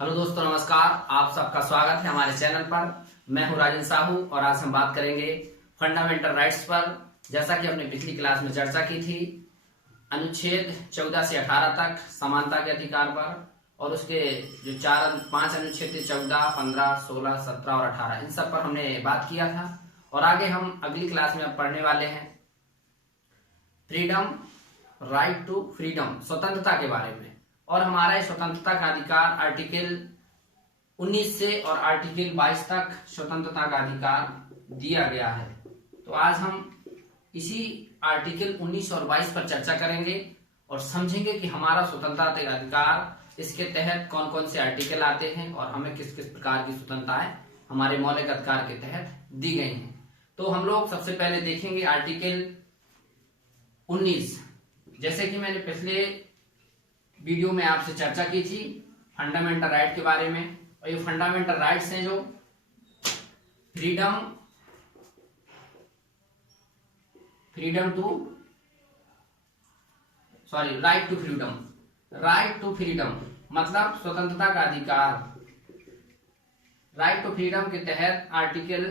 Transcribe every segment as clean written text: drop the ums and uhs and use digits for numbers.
Hello दोस्तों, नमस्कार। आप सबका स्वागत है हमारे चैनल पर। मैं हूं राजन साहू और आज हम बात करेंगे फंडामेंटल राइट्स पर। जैसा कि हमने पिछली क्लास में चर्चा की थी, अनुच्छेद 14 से 18 तक समानता के अधिकार पर, और उसके जो 5 अनुच्छेद थे 14, 15, 16, 17 और 18, इन सब पर हमने बात किया था। और आगे हम अगली क्लास में अब पढ़ने वाले हैं फ्रीडम, राइट टू फ्रीडम, स्वतंत्रता के बारे में। और हमारा स्वतंत्रता का अधिकार आर्टिकल 19 से और आर्टिकल 22 तक स्वतंत्रता का अधिकार दिया गया है। तो आज हम इसी आर्टिकल 19 और 22 पर चर्चा करेंगे और समझेंगे कि हमारा स्वतंत्रता का अधिकार, इसके तहत कौन कौन से आर्टिकल आते हैं और हमें किस किस प्रकार की स्वतंत्रताएं हमारे मौलिक अधिकार के तहत दी गई हैं। तो हम लोग सबसे पहले देखेंगे आर्टिकल 19। जैसे कि मैंने पिछले वीडियो में आपसे चर्चा की थी फंडामेंटल राइट के बारे में, और ये फंडामेंटल राइट्स हैं जो राइट टू फ्रीडम मतलब स्वतंत्रता का अधिकार। राइट टू फ्रीडम के तहत आर्टिकल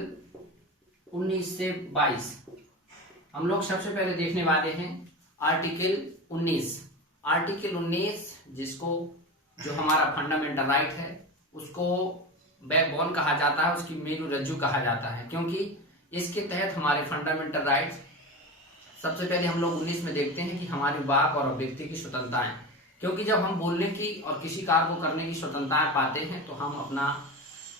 19 से 22 हम लोग सबसे पहले देखने वाले हैं आर्टिकल 19। आर्टिकल 19 जिसको जो हमारा फंडामेंटल राइट है उसको बैकबोन कहा जाता है, उसकी मेरु रज्जु कहा जाता है, क्योंकि इसके तहत हमारे फंडामेंटल राइट्स सबसे पहले हम लोग 19 में देखते हैं कि हमारी वाक और अभिव्यक्ति की स्वतंत्रताएं। क्योंकि जब हम बोलने की और किसी कार्य को करने की स्वतंत्रताएं पाते हैं तो हम अपना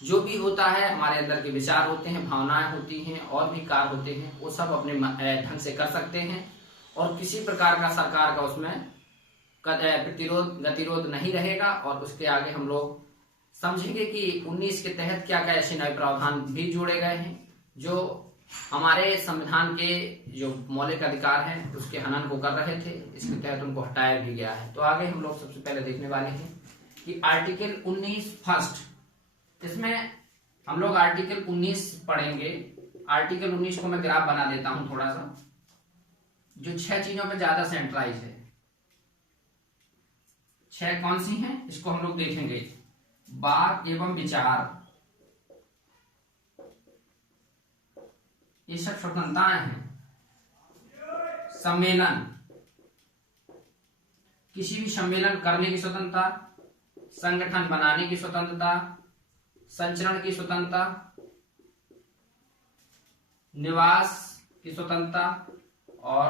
जो भी होता है, हमारे अंदर के विचार होते हैं, भावनाएं होती हैं और भी कार्य होते हैं, वो सब अपने ढंग से कर सकते हैं और किसी प्रकार का सरकार का उसमें गतिरोध नहीं रहेगा। और उसके आगे हम लोग समझेंगे कि 19 के तहत क्या क्या ऐसे नए प्रावधान भी जोड़े गए हैं जो हमारे संविधान के जो मौलिक अधिकार हैं उसके हनन को कर रहे थे, इसके तहत उनको हटाया भी गया है। तो आगे हम लोग सबसे पहले देखने वाले हैं कि आर्टिकल 19 फर्स्ट, इसमें हम लोग आर्टिकल 19 पढ़ेंगे। आर्टिकल 19 को मैं ग्राफ बना देता हूं थोड़ा सा, जो 6 चीजों में ज्यादा सेंट्रलाइज है। 6 कौन सी हैं इसको हम लोग देखेंगे। वाक एवं विचार, ये सब स्वतंत्रताएं हैं। सम्मेलन, किसी भी सम्मेलन करने की स्वतंत्रता, संगठन बनाने की स्वतंत्रता, संचरण की स्वतंत्रता, निवास की स्वतंत्रता और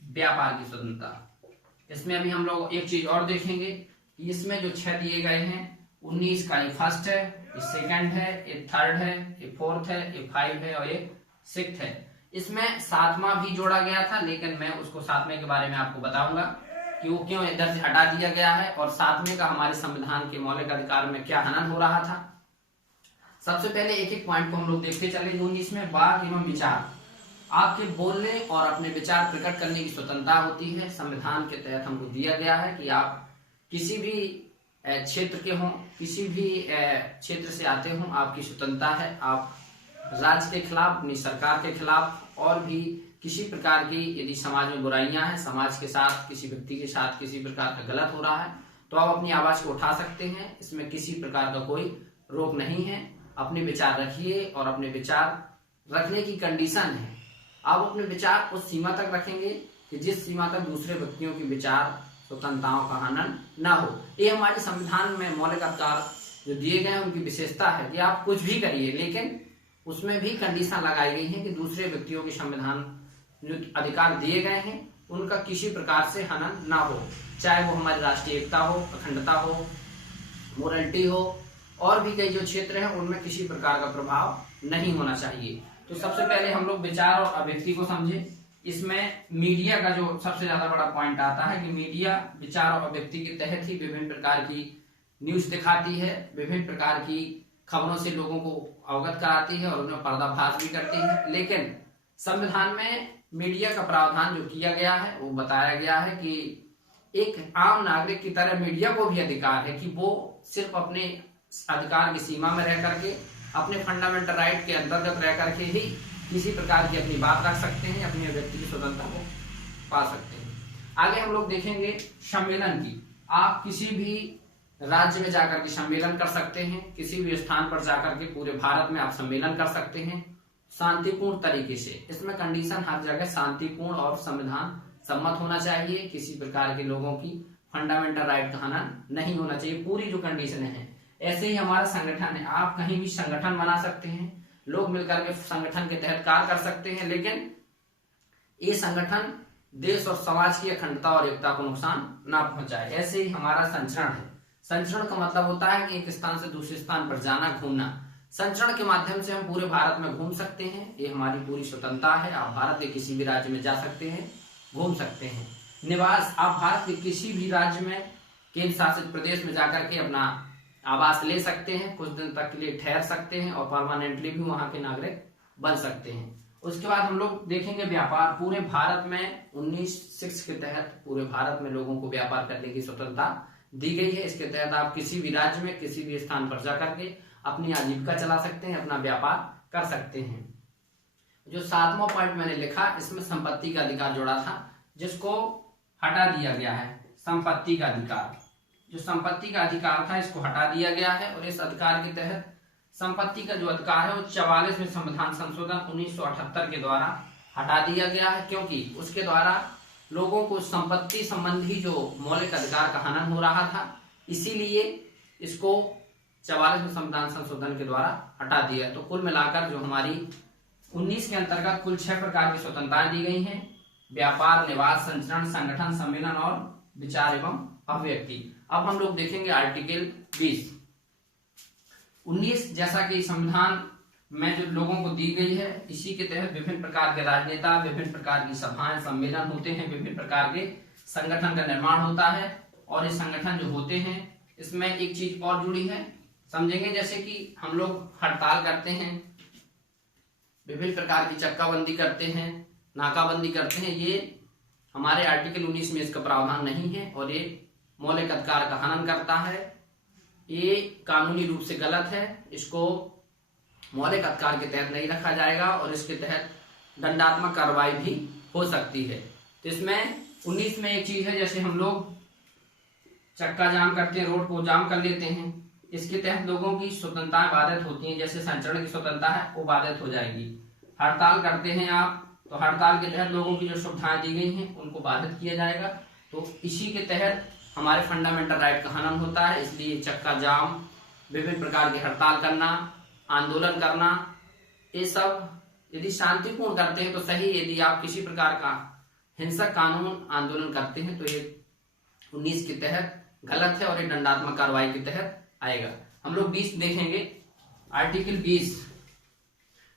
व्यापार की स्वतंत्रता। इसमें अभी हम लोग एक चीज और देखेंगे कि इसमें जो 6 दिए गए हैं, 19 का ये फर्स्ट है, ये सेकंड है, ये थर्ड है, ये फोर्थ है, ये 5 है और ये 6th है। इसमें 7वां भी जोड़ा गया था, लेकिन मैं उसको 7वें के बारे में आपको बताऊंगा कि वो क्यों इधर से हटा दिया गया है और 7वें का हमारे संविधान के मौलिक अधिकार में क्या हनन हो रहा था। सबसे पहले एक एक पॉइंट को हम लोग देखते चलेंगे। 19 में वाक एवं विचार, आपके बोलने और अपने विचार प्रकट करने की स्वतंत्रता होती है। संविधान के तहत हमको दिया गया है कि आप किसी भी क्षेत्र के हों, किसी भी क्षेत्र से आते हों, आपकी स्वतंत्रता है। आप राज्य के खिलाफ, अपनी सरकार के खिलाफ और भी किसी प्रकार की यदि समाज में बुराइयां हैं, समाज के साथ, किसी व्यक्ति के साथ किसी प्रकार का गलत हो रहा है तो आप अपनी आवाज को उठा सकते हैं। इसमें किसी प्रकार का कोई रोक नहीं है। अपने विचार रखिए और अपने विचार रखने की कंडीशन है, आप अपने विचार उस सीमा तक रखेंगे कि जिस सीमा तक दूसरे व्यक्तियों की विचार स्वतंत्रताओं का हनन ना हो। ये हमारे संविधान में मौलिक अधिकार जो दिए गए हैं उनकी विशेषता है कि आप कुछ भी करिए, लेकिन उसमें भी कंडीशन लगाई गई है कि दूसरे व्यक्तियों के संविधान जो अधिकार दिए गए हैं उनका किसी प्रकार से हनन ना हो, चाहे वो हमारी राष्ट्रीय एकता हो, अखंडता हो, मोरलिटी हो, और भी कई जो क्षेत्र हैं उनमें किसी प्रकार का प्रभाव नहीं होना चाहिए। तो सबसे पहले हम लोग विचार और अभिव्यक्ति को समझे। इसमें मीडिया का जो सबसे ज्यादा बड़ा पॉइंट आता है कि मीडिया विचार और अभिव्यक्ति के तहत ही विभिन्न प्रकार की न्यूज दिखाती है, विभिन्न प्रकार की खबरों से लोगों को अवगत कराती है और उन्हें पर्दाफाश भी करती है। लेकिन संविधान में मीडिया का प्रावधान जो किया गया है वो बताया गया है कि एक आम नागरिक की तरह मीडिया को भी अधिकार है कि वो सिर्फ अपने अधिकार की सीमा में रह करके, अपने फंडामेंटल राइट के अंतर्गत रह करके ही किसी प्रकार की अपनी बात रख सकते हैं, अपनी व्यक्ति की स्वतंत्रता को पा सकते हैं। आगे हम लोग देखेंगे सम्मेलन की। आप किसी भी राज्य में जाकर के सम्मेलन कर सकते हैं, किसी भी स्थान पर जाकर के पूरे भारत में आप सम्मेलन कर सकते हैं शांतिपूर्ण तरीके से। इसमें कंडीशन हर जगह शांतिपूर्ण और संविधान सम्मत होना चाहिए, किसी प्रकार के लोगों की फंडामेंटल राइट का हनन नहीं होना चाहिए, पूरी जो कंडीशन है। ऐसे ही हमारा संगठन है, आप कहीं भी संगठन बना सकते हैं, लोग मिलकर के संगठन के तहत कार्य कर सकते हैं, लेकिन ये संगठन देश और समाज की अखंडता और एकता को नुकसान ना पहुंचाए। ऐसे ही हमारा संचरण है। संचरण का मतलब होता है कि एक स्थान से दूसरे स्थान पर जाना, घूमना। संचरण के माध्यम से हम पूरे भारत में घूम सकते हैं, ये हमारी पूरी स्वतंत्रता है। आप भारत के किसी भी राज्य में जा सकते हैं, घूम सकते हैं। निवास, आप भारत के किसी भी राज्य में केंद्र शासित प्रदेश में जाकर के अपना आवास ले सकते हैं, कुछ दिन तक के लिए ठहर सकते हैं और परमानेंटली भी वहां के नागरिक बन सकते हैं। उसके बाद हम लोग देखेंगे व्यापार। पूरे भारत में 19(6) के तहत पूरे भारत में लोगों को व्यापार करने की स्वतंत्रता दी गई है। इसके तहत आप किसी भी राज्य में किसी भी स्थान पर जाकर के अपनी आजीविका चला सकते हैं, अपना व्यापार कर सकते हैं। जो 7वां पॉइंट मैंने लिखा, इसमें संपत्ति का अधिकार जोड़ा था, जिसको हटा दिया गया है। संपत्ति का अधिकार, जो संपत्ति का अधिकार था, इसको हटा दिया गया है और इस अधिकार के तहत संपत्ति का जो अधिकार है वो 44वें संविधान संशोधन 1978 के द्वारा हटा दिया गया है, क्योंकि उसके द्वारा लोगों को संपत्ति संबंधी जो मौलिक अधिकार का हनन हो रहा था, इसीलिए इसको 44वें संविधान संशोधन के द्वारा हटा दिया। तो कुल मिलाकर जो हमारी 19 के अंतर्गत कुल 6 प्रकार की स्वतंत्रताएं दी गई हैं: व्यापार, निवास, संचरण, संगठन, सम्मेलन और विचार एवं अभिव्यक्ति। अब हम लोग देखेंगे आर्टिकल 20। 19 जैसा कि संविधान में जो लोगों को दी गई है, इसी के तहत विभिन्न प्रकार के राजनेता, विभिन्न प्रकार की सभाएं, सम्मेलन होते हैं, विभिन्न प्रकार के संगठन का निर्माण होता है। और ये संगठन जो होते हैं, इसमें एक चीज और जुड़ी है, समझेंगे। जैसे कि हम लोग हड़ताल करते हैं, विभिन्न प्रकार की चक्काबंदी करते हैं, नाकाबंदी करते हैं, ये हमारे आर्टिकल 19 में इसका प्रावधान नहीं है और ये मौलिक अधिकार का हनन करता है। ये कानूनी रूप से गलत है, इसको मौलिक अधिकार के तहत नहीं रखा जाएगा और इसके तहत दंडात्मक कार्रवाई भी हो सकती है। तो इसमें 19 में एक चीज है, जैसे हम लोग चक्का जाम करते हैं, रोड को जाम कर लेते हैं, इसके तहत लोगों की स्वतंत्रताएं बाधित होती हैं। जैसे संचरण की स्वतंत्रता है वो बाधित हो जाएगी। हड़ताल करते हैं आप, तो हड़ताल के तहत लोगों की जो सुविधाएं दी गई हैं उनको बाधित किया जाएगा। तो इसी के तहत हमारे फंडामेंटल राइट का हनन होता है। इसलिए चक्का जाम, विभिन्न प्रकार की हड़ताल करना, आंदोलन करना, ये सब यदि शांतिपूर्ण करते हैं तो सही। यदि आप किसी प्रकार का हिंसक कानून आंदोलन करते हैं तो ये 19 के तहत गलत है और ये दंडात्मक कार्रवाई के तहत आएगा। हम लोग 20 देखेंगे। आर्टिकल 20,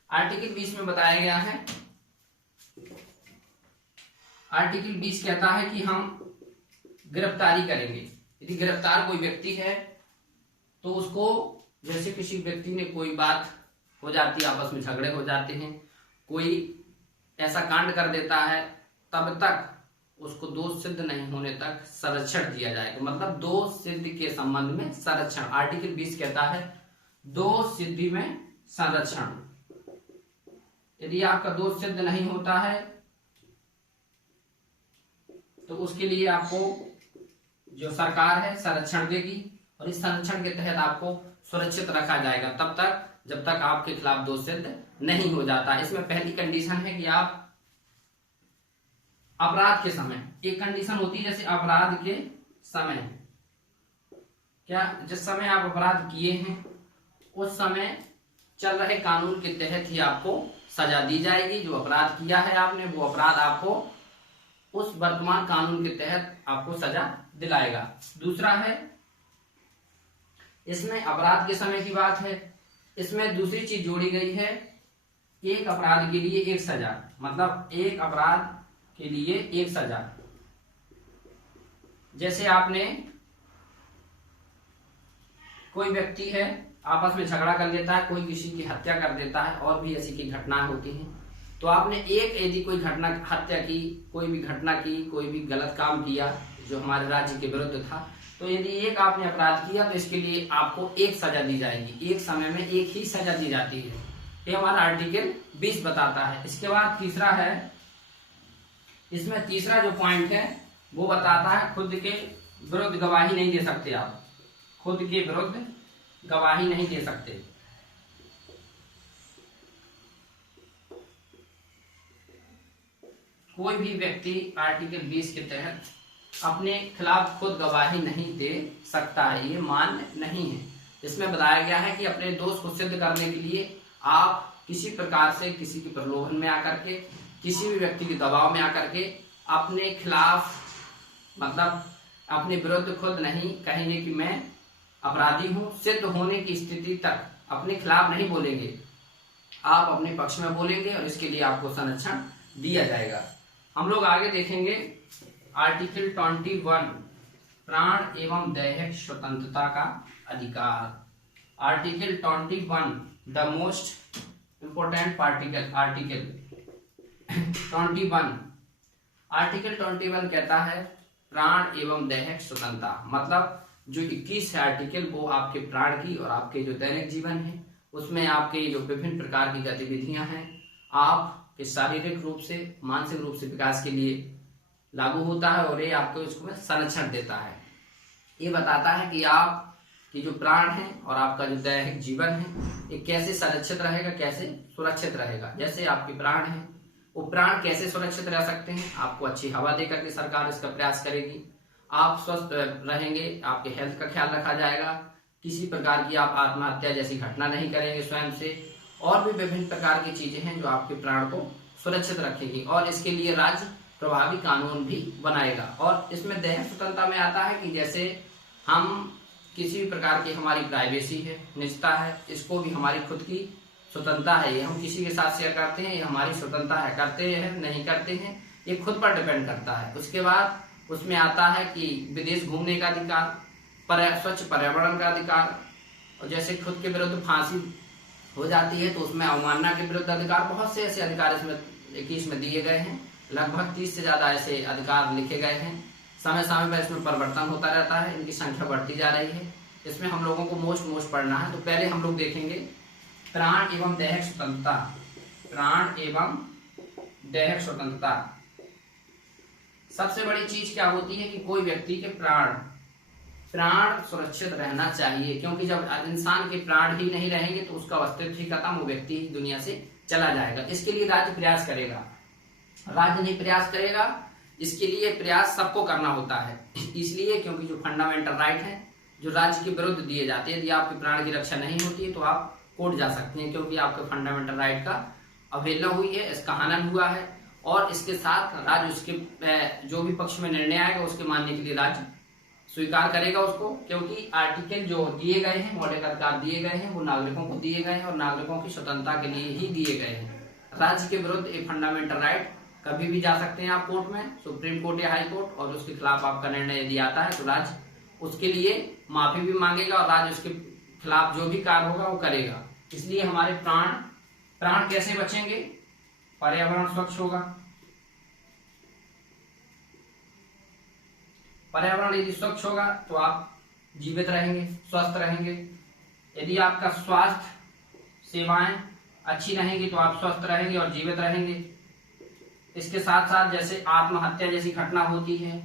आर्टिकल 20 में बताया गया है, आर्टिकल 20 कहता है कि हम गिरफ्तारी करेंगे। यदि गिरफ्तार कोई व्यक्ति है तो उसको, जैसे किसी व्यक्ति ने कोई बात हो जाती है, आपस में झगड़े हो जाते हैं, कोई ऐसा कांड कर देता है, तब तक उसको दोष सिद्ध नहीं होने तक संरक्षण दिया जाएगा। मतलब दोष सिद्धि के संबंध में संरक्षण, आर्टिकल 20 कहता है दोष सिद्धि में संरक्षण। यदि आपका दोष सिद्ध नहीं होता है तो उसके लिए आपको जो सरकार है संरक्षण देगी और इस संरक्षण के तहत आपको सुरक्षित रखा जाएगा तब तक जब तक आपके खिलाफ दोष सिद्ध नहीं हो जाता। इसमें पहली कंडीशन है कि आप अपराध के समय, एक कंडीशन होती है जैसे अपराध के समय, क्या जिस समय आप अपराध किए हैं उस समय चल रहे कानून के तहत ही आपको सजा दी जाएगी। जो अपराध किया है आपने, वो अपराध आपको उस वर्तमान कानून के तहत आपको सजा दिलाएगा। दूसरा है, इसमें अपराध के समय की बात है, इसमें दूसरी चीज जोड़ी गई है, एक अपराध के लिए एक सजा, मतलब एक अपराध के लिए एक सजा। जैसे आपने, कोई व्यक्ति है आपस में झगड़ा कर लेता है, कोई किसी की हत्या कर देता है और भी ऐसी की घटनाएं होती हैं, तो आपने एक यदि कोई घटना, हत्या की, कोई भी घटना की, कोई भी गलत काम किया जो हमारे राज्य के विरुद्ध था, तो यदि एक आपने अपराध किया तो इसके लिए आपको एक सजा दी जाएगी, एक समय में एक ही सजा दी जाती है। ये हमारा आर्टिकल 20 बताता है। इसके बाद तीसरा है, इसमें तीसरा जो पॉइंट है वो बताता है खुद के विरुद्ध गवाही नहीं दे सकते आप, खुद के विरुद्ध गवाही नहीं दे सकते। कोई भी व्यक्ति आर्टिकल 20 के तहत अपने खिलाफ खुद गवाही नहीं दे सकता है, ये मान्य नहीं है। इसमें बताया गया है कि अपने दोष को सिद्ध करने के लिए आप किसी प्रकार से किसी के प्रलोभन में आकर के, किसी भी व्यक्ति के दबाव में आकर के अपने खिलाफ मतलब अपने विरुद्ध खुद नहीं कहेंगे कि मैं अपराधी हूं। सिद्ध होने की स्थिति तक अपने खिलाफ नहीं बोलेंगे, आप अपने पक्ष में बोलेंगे और इसके लिए आपको संरक्षण दिया जाएगा। हम लोग आगे देखेंगे आर्टिकल 21 प्राण एवं दैहिक स्वतंत्रता का अधिकार। Article 21 the most important article 21। Article 21 कहता है प्राण एवं दैहिक स्वतंत्रता, मतलब जो 21 है आर्टिकल वो आपके प्राण की और आपके जो दैनिक जीवन है उसमें आपके जो विभिन्न प्रकार की गतिविधियां हैं आपके शारीरिक रूप से मानसिक रूप से विकास के लिए लागू होता है और ये आपको इसको संरक्षण देता है। ये बताता है कि आप कि जो प्राण है और आपका जो दैहिक जीवन है ये कैसे संरक्षित रहेगा, कैसे सुरक्षित रहेगा। जैसे आपके प्राण है वो प्राण कैसे सुरक्षित रह सकते हैं, आपको अच्छी हवा देकर के सरकार इसका प्रयास करेगी, आप स्वस्थ रहेंगे, आपके हेल्थ का ख्याल रखा जाएगा, किसी प्रकार की आप आत्महत्या जैसी घटना नहीं करेंगे स्वयं से, और भी विभिन्न प्रकार की चीजें हैं जो आपके प्राण को सुरक्षित रखेगी। और इसके लिए राज्य प्रभावी कानून भी बनाएगा। और इसमें दैहिक स्वतंत्रता में आता है कि जैसे हम किसी भी प्रकार की हमारी प्राइवेसी है, निजता है, इसको भी हमारी खुद की स्वतंत्रता है, ये हम किसी के साथ शेयर करते हैं, ये हमारी स्वतंत्रता है, करते हैं नहीं करते हैं ये खुद पर डिपेंड करता है। उसके बाद उसमें आता है कि विदेश घूमने का अधिकार, स्वच्छ पर्यावरण का अधिकार, और जैसे खुद के विरुद्ध फांसी हो जाती है तो उसमें अवमानना के विरुद्ध अधिकार, बहुत से ऐसे अधिकार इसमें 21 में दिए गए हैं। लगभग 30 से ज्यादा ऐसे अधिकार लिखे गए हैं। समय समय पर इसमें परिवर्तन होता रहता है, इनकी संख्या बढ़ती जा रही है। इसमें हम लोगों को मोस्ट पढ़ना है। तो पहले हम लोग देखेंगे प्राण एवं दैहिक स्वतंत्रता। प्राण एवं दैहिक स्वतंत्रता सबसे बड़ी चीज क्या होती है कि कोई व्यक्ति के प्राण सुरक्षित रहना चाहिए, क्योंकि जब इंसान के प्राण ही नहीं रहेंगे तो उसका अस्तित्व ही खत्म, वो व्यक्ति ही दुनिया से चला जाएगा। इसके लिए राज्य प्रयास करेगा, राज्य नहीं प्रयास करेगा, इसके लिए प्रयास सबको करना होता है। इसलिए क्योंकि जो फंडामेंटल राइट है जो राज्य के विरुद्ध दिए जाते हैं, यदि आपके प्राण की रक्षा नहीं होती है तो आप कोर्ट जा सकते हैं, क्योंकि आपके फंडामेंटल राइट का अवहेलना हुई है, इसका हनन हुआ है। और इसके साथ राज्य उसके जो भी पक्ष में निर्णय आएगा उसके मानने के लिए राज्य स्वीकार करेगा उसको, क्योंकि आर्टिकल जो दिए गए हैं, मौलिक अधिकार दिए गए हैं, वो नागरिकों को दिए गए हैं और नागरिकों की स्वतंत्रता के लिए ही दिए गए हैं। राज्य के विरुद्ध एक फंडामेंटल राइट कभी भी जा सकते हैं आप कोर्ट में, सुप्रीम कोर्ट या हाई कोर्ट, और उसके खिलाफ आपका निर्णय यदि आता है तो राज्य उसके लिए माफी भी मांगेगा और राज्य उसके खिलाफ जो भी कार्य होगा वो करेगा। इसलिए हमारे प्राण कैसे बचेंगे, पर्यावरण स्वच्छ होगा, पर्यावरण यदि स्वच्छ होगा तो आप जीवित रहेंगे, स्वस्थ रहेंगे। यदि आपका स्वास्थ्य सेवाएं अच्छी रहेंगी तो आप स्वस्थ रहेंगे और जीवित रहेंगे। इसके साथ साथ जैसे आत्महत्या जैसी घटना होती है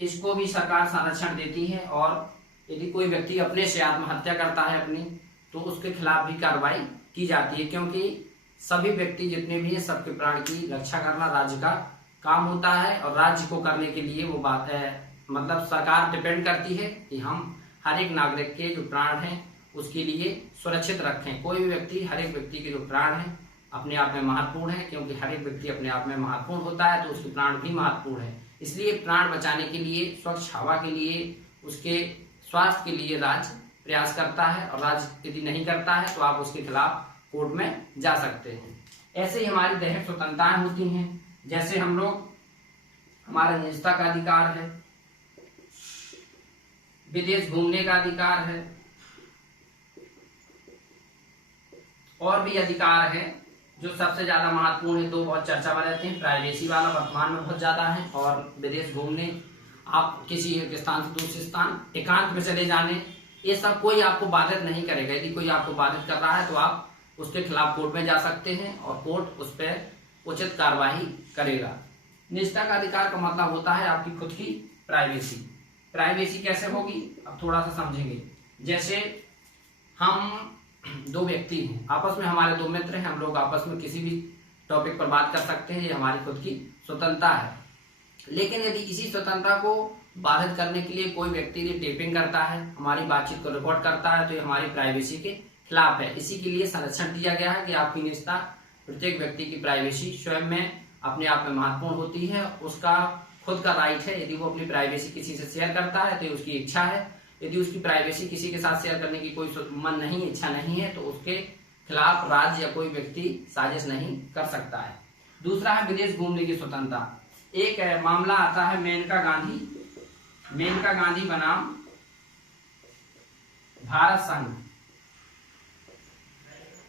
इसको भी सरकार संरक्षण देती है, और यदि कोई व्यक्ति अपने से आत्महत्या करता है अपनी तो उसके खिलाफ भी कार्रवाई की जाती है, क्योंकि सभी व्यक्ति जितने भी हैं सबके प्राण की रक्षा करना राज्य का काम होता है। और राज्य को करने के लिए वो बात है मतलब सरकार डिपेंड करती है कि हम हर एक नागरिक के जो प्राण हैं उसके लिए सुरक्षित रखें। कोई भी व्यक्ति, हर एक व्यक्ति के जो प्राण हैं अपने आप में महत्वपूर्ण है, क्योंकि हर एक व्यक्ति अपने आप में महत्वपूर्ण होता है तो उसके प्राण भी महत्वपूर्ण है। इसलिए प्राण बचाने के लिए, स्वच्छ हवा के लिए, उसके स्वास्थ्य के लिए राज्य प्रयास करता है, और राज्य यदि नहीं करता है तो आप उसके खिलाफ कोर्ट में जा सकते हैं। ऐसे ही हमारी दैहिक स्वतंत्रताएं होती हैं, जैसे हम लोग, हमारा निजता का अधिकार है, विदेश घूमने का अधिकार है, और भी अधिकार है जो सबसे ज्यादा महत्वपूर्ण है। दो बहुत चर्चा में रहते हैं, प्राइवेसी वाला वर्तमान में बहुत ज्यादा है, और विदेश घूमने, आप किसी एक स्थान से दूसरे स्थान एकांत में चले जाने, ये सब कोई आपको बाधित नहीं करेगा। यदि कोई आपको बाधित कर रहा है तो आप उसके खिलाफ कोर्ट में जा सकते हैं और कोर्ट उस पर उचित कार्रवाई करेगा। निजता का अधिकार का मतलब होता है आपकी खुद की प्राइवेसी। प्राइवेसी कैसे होगी अब थोड़ा सा समझेंगे। जैसे हम दो व्यक्ति हैं, आपस में हमारे दो मित्र हैं, हम लोग आपस में किसी भी टॉपिक पर बात कर सकते हैं, ये हमारी खुद की स्वतंत्रता है। लेकिन यदि इसी स्वतंत्रता को बाधित करने के लिए कोई व्यक्ति टेपिंग करता है, हमारी बातचीत को रिकॉर्ड करता है, तो ये हमारी प्राइवेसी के खिलाफ है। इसी के लिए संरक्षण दिया गया है कि आपकी निजता, प्रत्येक व्यक्ति की प्राइवेसी स्वयं में अपने आप में महत्वपूर्ण होती है, उसका खुद का राइट है। यदि वो अपनी प्राइवेसी किसी से शेयर करता है तो ये उसकी इच्छा है, यदि उसकी प्राइवेसी किसी के साथ शेयर करने की कोई मन नहीं, इच्छा नहीं है, तो उसके खिलाफ राज्य या कोई व्यक्ति साजिश नहीं कर सकता है। दूसरा है विदेश घूमने की स्वतंत्रता। एक मामला आता है मेनका गांधी बनाम भारत संघ।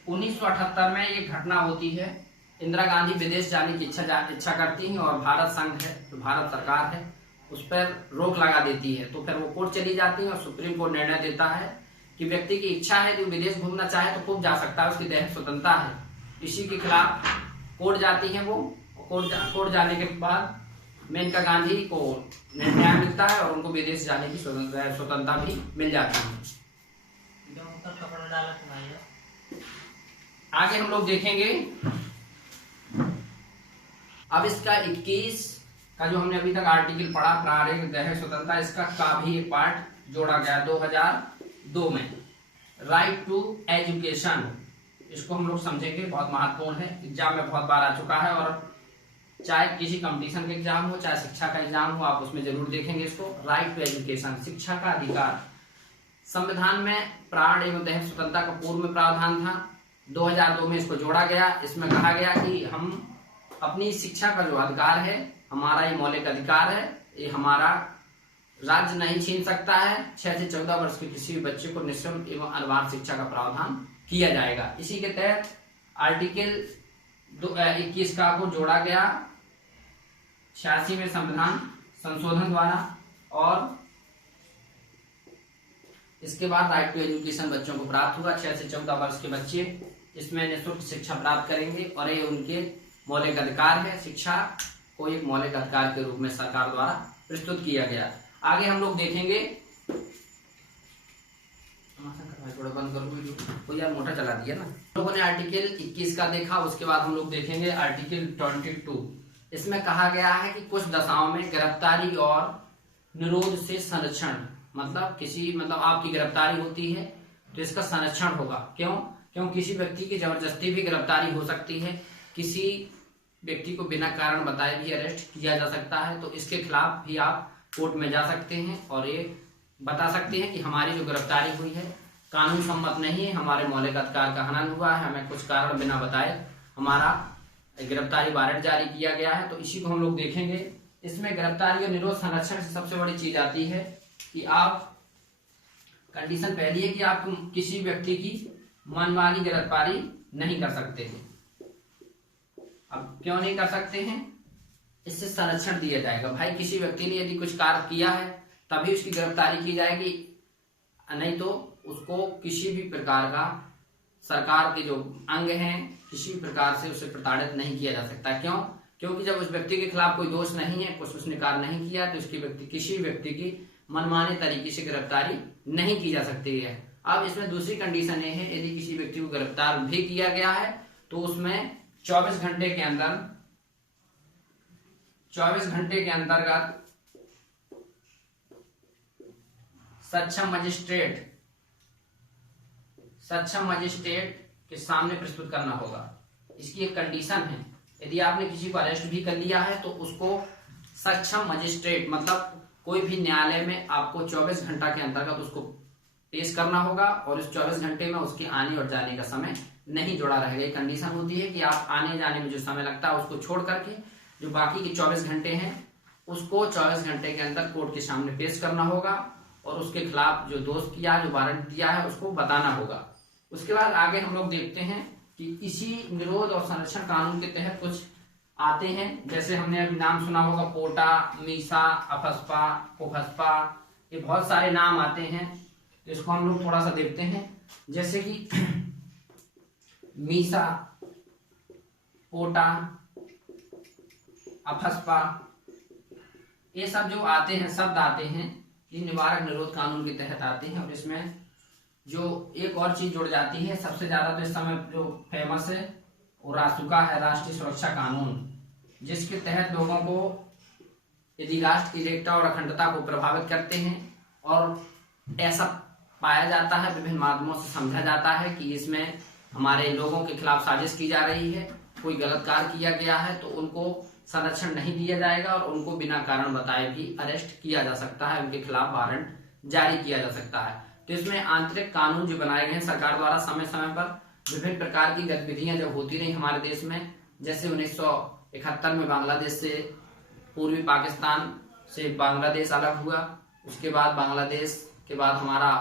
1978 में ये घटना होती है। इंदिरा गांधी विदेश जाने की इच्छा करती हैं और भारत संघ है, जो भारत सरकार है, उस पर रोक लगा देती है। तो फिर वो कोर्ट चली जाती है और सुप्रीम कोर्ट निर्णय देता है कि व्यक्ति की इच्छा है, जो विदेश घूमना चाहे तो खूब जा सकता है, उसकी दैहिक स्वतंत्रता है। इसी के खिलाफ कोर्ट जाती है वो। कोर्ट जाने के बाद मेनका गांधी को न्याय मिलता है और उनको विदेश जाने की स्वतंत्रता भी मिल जाती है। आगे हम लोग देखेंगे। अब इसका 21 का जो हमने अभी तक आर्टिकल पढ़ा, प्रारंभिक दैहिक स्वतंत्रता, इसका का भी एक पार्ट जोड़ा गया 2002 में, राइट टू एजुकेशन। इसको हम लोग समझेंगे, बहुत महत्वपूर्ण है, एग्जाम में बहुत बार आ चुका है, और चाहे किसी कंपटीशन का एग्जाम हो, चाहे शिक्षा का एग्जाम हो, आप उसमें जरूर देखेंगे इसको। राइट टू एजुकेशन, शिक्षा का अधिकार। संविधान में प्राण एवं दैहिक स्वतंत्रता का पूर्व में प्रावधान था, 2002 में इसको जोड़ा गया। इसमें कहा गया कि हम अपनी शिक्षा का जो अधिकार है, हमारा ये मौलिक अधिकार है, ये हमारा राज्य नहीं छीन सकता है। 6 से 14 वर्ष के किसी भी बच्चे को निःशुल्क एवं अनिवार्य शिक्षा का प्रावधान किया जाएगा। इसी के तहत आर्टिकल 21 का को जोड़ा गया 86 में संविधान संशोधन द्वारा, और इसके बाद राइट टू एजुकेशन बच्चों को प्राप्त हुआ। 6 से 14 वर्ष के बच्चे इसमें निःशुल्क शिक्षा प्राप्त करेंगे और ये उनके मौलिक अधिकार है। शिक्षा को एक मौलिक अधिकार के रूप में सरकार द्वारा प्रस्तुत किया गया। आगे हम लोग देखेंगे, थोड़ा बंद कर दो यार, मोटर चला दिया ना। लोगों ने आर्टिकल 21 का देखा, उसके बाद हम लोग देखेंगे आर्टिकल 22। इसमें कहा गया है कि कुछ दशाओं में गिरफ्तारी और निरोध से संरक्षण, मतलब आपकी गिरफ्तारी होती है तो इसका संरक्षण होगा। क्यों किसी व्यक्ति की जबरदस्ती भी गिरफ्तारी हो सकती है, किसी व्यक्ति को बिना कारण बताए भी अरेस्ट किया जा सकता है, तो इसके खिलाफ भी आप कोर्ट में जा सकते हैं और ये बता सकते हैं कि हमारी जो गिरफ्तारी हुई है कानून सम्मत नहीं है, हमारे मौलिक अधिकार का हनन हुआ है, हमें कुछ कारण बिना बताए हमारा गिरफ्तारी वारंट जारी किया गया है। तो इसी को हम लोग देखेंगे। इसमें गिरफ्तारी और निरोध संरक्षण से सबसे बड़ी चीज आती है कि आप, कंडीशन पहली है कि आप किसी व्यक्ति की मनमानी गिरफ्तारी नहीं कर सकते हैं। अब क्यों नहीं कर सकते हैं? इससे संरक्षण दिया जाएगा। भाई किसी व्यक्ति ने यदि कुछ कार्य किया है तभी उसकी गिरफ्तारी की जाएगी, नहीं तो उसको किसी भी प्रकार का सरकार के जो अंग हैं किसी भी प्रकार से उसे प्रताड़ित नहीं किया जा सकता। क्योंकि जब उस व्यक्ति के खिलाफ कोई दोष नहीं है, कुछ उसने कार्य नहीं किया, तो किसी व्यक्ति की मनमाने तरीके से गिरफ्तारी नहीं की जा सकती है। अब इसमें दूसरी कंडीशन ये है, यदि किसी व्यक्ति को गिरफ्तार भी किया गया है तो उसमें 24 घंटे के अंतर्गत सक्षम मजिस्ट्रेट के सामने प्रस्तुत करना होगा। इसकी एक कंडीशन है, यदि आपने किसी को अरेस्ट भी कर लिया है तो उसको सक्षम मजिस्ट्रेट, मतलब कोई भी न्यायालय में आपको 24 घंटा के अंतर्गत उसको पेश करना होगा और इस 24 घंटे में उसके आने और जाने का समय नहीं जोड़ा रहेगा। एक कंडीशन होती है कि आप आने जाने में जो समय लगता है उसको छोड़ करके जो बाकी के 24 घंटे हैं उसको 24 घंटे के अंदर कोर्ट के सामने पेश करना होगा और उसके खिलाफ जो दोष किया, जो वारंट दिया है उसको बताना होगा। उसके बाद आगे हम लोग देखते हैं कि इसी निरोध और संरक्षण कानून के तहत कुछ आते हैं, जैसे हमने अभी नाम सुना होगा पोटा, मीसा, अफस्पा, कोफस्पा, ये बहुत सारे नाम आते हैं। तो इसको हम लोग थोड़ा सा देखते हैं, जैसे कि मीसा, पोटा, अफस्पा, ये सब जो आते हैं, शब्द आते हैं, ये निवारक निरोध कानून के तहत आते हैं। और इसमें जो एक और चीज जुड़ जाती है सबसे ज्यादा, तो इस समय जो फेमस है वो रासुका है, राष्ट्रीय सुरक्षा कानून, जिसके तहत लोगों को यदि राष्ट्र की एकता और अखंडता को प्रभावित करते हैं और ऐसा पाया जाता है, विभिन्न माध्यमों से समझा जाता है कि इसमें हमारे लोगों के खिलाफ साजिश की जा रही है, कोई गलत कार्य किया गया है, तो उनको संरक्षण नहीं दिया जाएगा और उनको बिना कारण बताए भी अरेस्ट किया जा सकता है, उनके खिलाफ वारंट जारी किया जा सकता है। तो इसमें आंतरिक कानून जो बनाए गए हैं सरकार द्वारा, समय समय पर विभिन्न प्रकार की गतिविधियां जब होती रही हमारे देश में, जैसे 1971 में बांग्लादेश से, पूर्वी पाकिस्तान से बांग्लादेश अलग हुआ, उसके बाद बांग्लादेश के बाद हमारा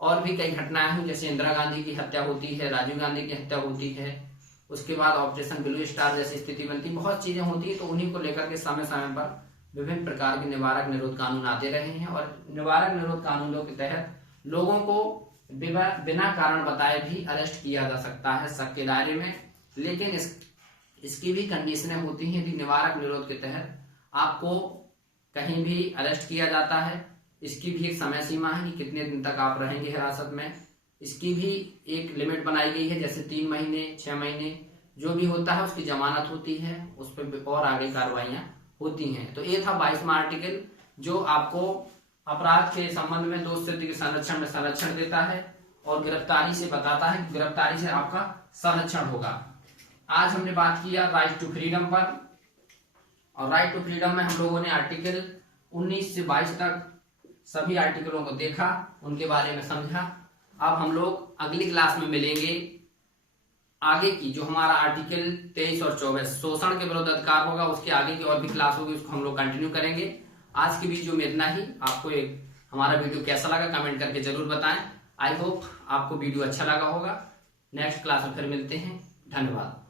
और भी कई घटनाएं हुई, जैसे इंदिरा गांधी की हत्या होती है, राजीव गांधी की हत्या होती है, उसके बाद ऑपरेशन ब्लू स्टार जैसी स्थिति बनती, बहुत चीजें होती है। तो उन्हीं को लेकर के समय समय पर विभिन्न प्रकार के निवारक निरोध कानून आते रहे हैं और निवारक निरोध कानूनों के तहत लोगों को बिना कारण बताए भी अरेस्ट किया जा सकता है शक के दायरे में। लेकिन इसकी भी कंडीशनें होती हैं। यदि निवारक निरोध के तहत आपको कहीं भी अरेस्ट किया जाता है, इसकी भी एक समय सीमा है कि कितने दिन तक आप रहेंगे हिरासत में, इसकी भी एक लिमिट बनाई गई है, जैसे 3 महीने 6 महीने जो भी होता है उसकी जमानत होती है, उस पर और आगे कार्रवाइयां होती हैं। तो ये था 22वां आर्टिकल, जो आपको अपराध के संबंध में दोष सिद्धि के संरक्षण में संरक्षण देता है और गिरफ्तारी से बताता है, गिरफ्तारी से आपका संरक्षण होगा। आज हमने बात किया राइट टू फ्रीडम पर, और राइट टू फ्रीडम में हम लोगों ने आर्टिकल 19 से 22 तक सभी आर्टिकलों को देखा, उनके बारे में समझा। अब हम लोग अगली क्लास में मिलेंगे, आगे की जो हमारा आर्टिकल 23 और 24 शोषण के विरुद्ध अधिकार होगा, उसके आगे की और भी क्लास होगी, उसको हम लोग कंटिन्यू करेंगे। आज की वीडियो में इतना ही। आपको हमारा वीडियो कैसा लगा कमेंट करके जरूर बताएं। आई होप आपको वीडियो अच्छा लगा होगा। नेक्स्ट क्लास में फिर मिलते हैं। धन्यवाद।